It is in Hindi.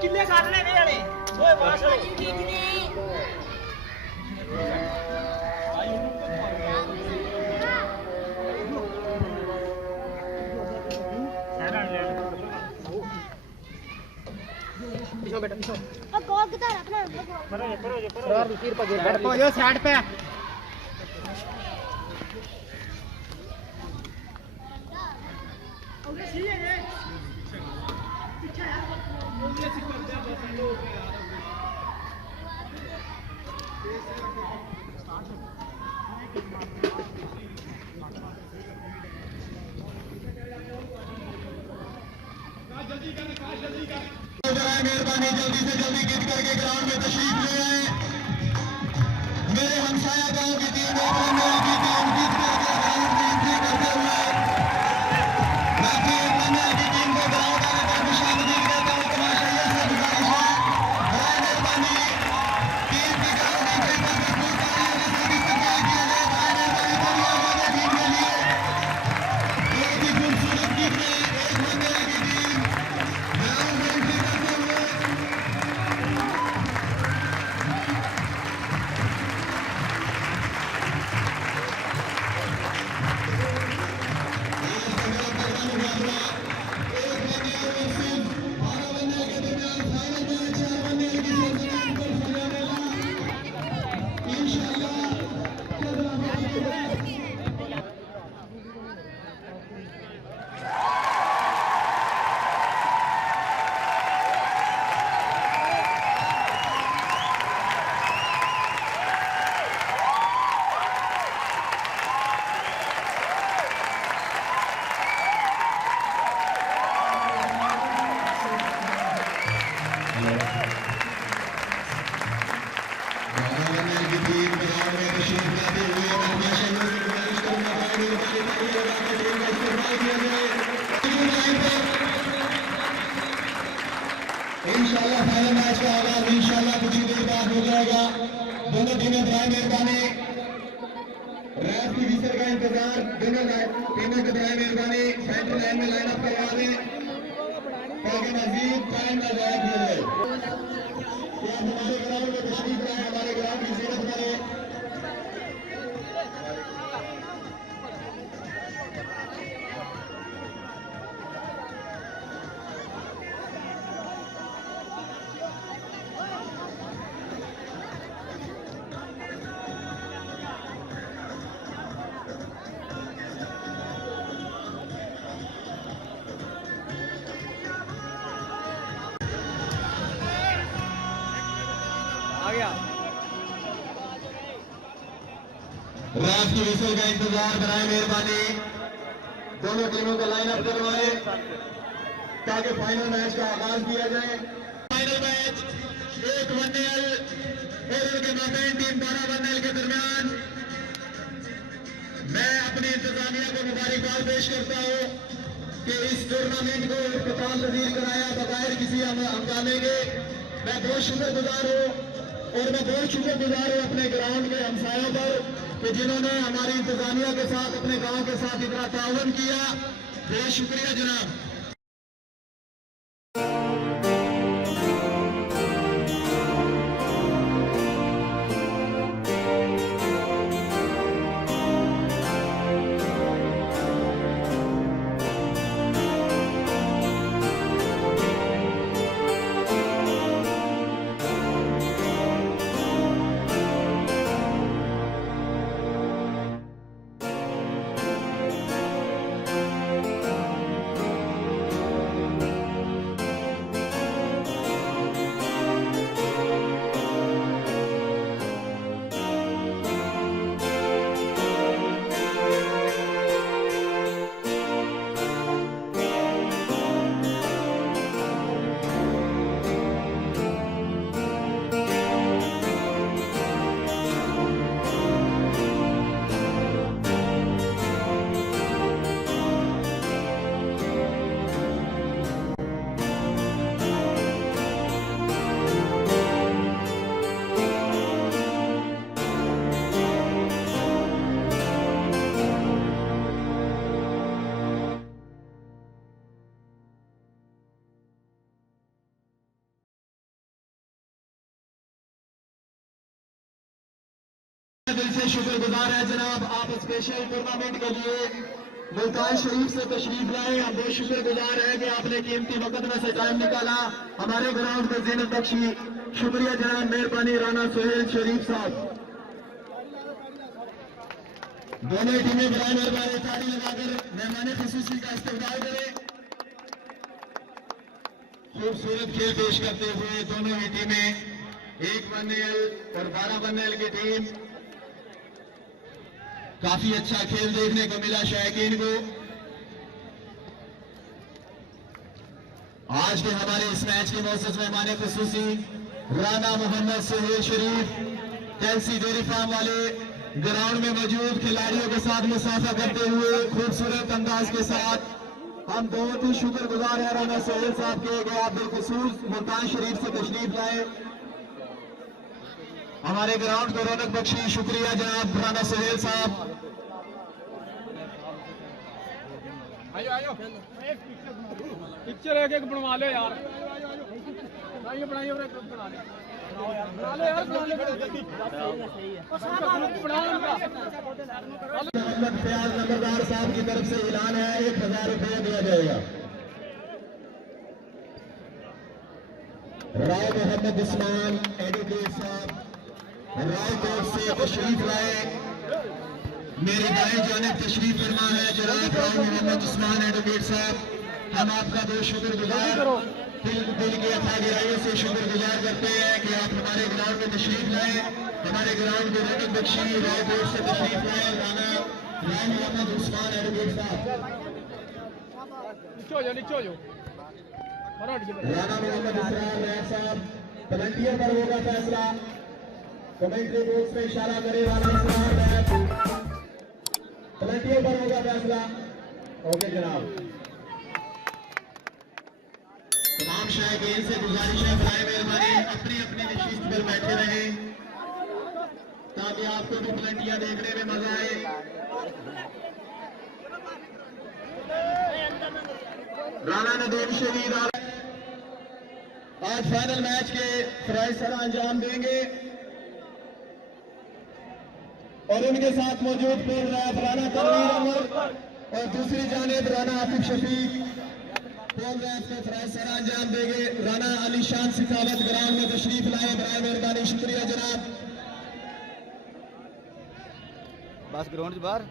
किल्ले काटने नहीं आने ओए पास हो पीछे बेटा पीछे अब गोल किधर रखना परो यार तीर पे बैठ पो यो साइड पे ओके सही है ये पीछे यार बोलने से कर दिया बस लो यार मेहरबानी जल्दी से जल्दी गिर करके ग्राउंड में तशरीफ ले आए। मेरे हमसाया गांव की टीम की टीम जीत करके ग्राउंड में एंट्री करते हुए मैं की टीम को ग्राउंड आने पर खुशामदीद कहता हूं। तमाशाइयों से गुजारिश है बराए मेहरबानी टीम की ग्राउंड एंट्री पर भरपूर तालियों के साथ इस्तकबाल किया जाए। बराए मेहरबानी बोलिए हमारे टीम के लिए बहुत ही खूबसूरत टीम है। एक मंदिर की टीम ग्राउंड में एंट्री करते हुए इंशाल्लाह फाइनल मैच का आगाज इंशाल्लाह कुछ ही देर बाद हो जाएगा। दोनों टीमें बराए मेहरबानी रैफ की विसर का इंतजार दोनों टीमों के बराए मेहरबानी सेंटर लाइन में लाइन अप करवा दें ताकि मजीद टाइम ना जाया किया जाए। तो आप हमारे ग्राउंड में तशरीफ लाए, हमारे ग्राउंड की जीरत करें। रात की विसल का इंतजार कराए मेहरबानी दोनों टीमों का लाइन अप करवाए ताकि फाइनल मैच का आगाज किया जाए। फाइनल मैच एक वनडेल और उनके माबैन टीम 12 वनडेल के दरमियान मैं अपनी इंतजामिया को मुबारकबाद पेश करता हूँ कि इस टूर्नामेंट को इख्तिताम पजीर कराया बगैर किसी हंगामे के। मैं बहुत शुक्रगुजार हूँ और मैं बहुत शुक्रगुजार हूँ अपने ग्राउंड के हमसायों पर कि जिन्होंने हमारी इंतजामिया के साथ अपने गांव के साथ इतना ताउन किया। बहुत शुक्रिया जनाब। दिल से शुक्रगुजार है जनाब, आप स्पेशल टूर्नामेंट के लिए मुल्तान शरीफ से तशरीफ लाए। हम बहुत शुक्रगुजार हैं कि आपने कीमती वक्त में से टाइम निकाला हमारे ग्राउंड में ज़ीनत बख्शी। शुक्रिया जनाब, मेहरबानी। राना सोहेल शरीफ साहब, दोनों टीमें बराए मेहरबानी ताली लगाकर मेहमान खुसूसी का इस्तेमाल करें। खूबसूरत खेल पेश करते हुए दोनों ही टीमें, 1 1L और 12 1L की टीम, काफी अच्छा खेल देखने को मिला शायकीन को। आज के हमारे इस मैच के मौसम मेहमान खुसूसी राना मोहम्मद सोहेल शरीफ, चेल्सी डेयरी फार्म वाले ग्राउंड में मौजूद खिलाड़ियों के साथ मुसाफा करते हुए खूबसूरत अंदाज के साथ हम बहुत ही शुक्रगुजार हैं राना सोहेल साहब के कि आप बिलखुसूस मुल्तान शरीफ से तशरीफ लाए, हमारे ग्राउंड को रौनक बख्शी। शुक्रिया जनाब राना सोहेल साहब। पिक्चर एक बनवा ले यार, बनाइए और एक बना ले, बना ले यार, बना ले। मोहम्मद फयाज नंबरदार साहब की तरफ से ऐलान है, 1000 रुपया दिया जाएगा। राय मोहम्मद उस्मान एडवोकेट साहब रायकोट से तशरीफ लाए, मेरी दाएं जानिब तशरीफ फरमा है जनाब राय मोहम्मद उस्मान एडवोकेट साहब। हम आपका बहुत शुक्रगुजार, दिल की अथा गहराइयों से शुक्रगुजार करते हैं कि आप हमारे ग्राउंड में तशरीफ लाए, हमारे ग्राउंड को रौनक बख्शी। रायकोट से तशरीफ लाए राना राय मोहम्मद उस्मान एडवोकेट साहब। राना मोहम्मद उस्मान राय साहब, वॉलंटियर पर होगा फैसला। कमेंट्री बॉक्स में इशारा करे राना उस्मान राय, वॉलंटियर पर होगा फैसला। ओके जनाब, तमाम शायकीन से गुजारिश है बराए मेहरबानी अपनी अपनी नशिस्त पर बैठे रहे ताकि आपको भी पलटियां देखने में मजा आए। राना नदीम शहीद आज फाइनल मैच के प्राइज सर अंजाम देंगे और उनके साथ मौजूद पूर्व नायब राना तनवीर अहमद और दूसरी जानिब राना आतिफ शफीक पोल रैप के फराज सर अंजाम देंगे। राना अली शान सिखावत ग्राउंड में तशरीफ लाए, बराए मेहरबानी। शुक्रिया जनाब। बस ग्राउंड बाहर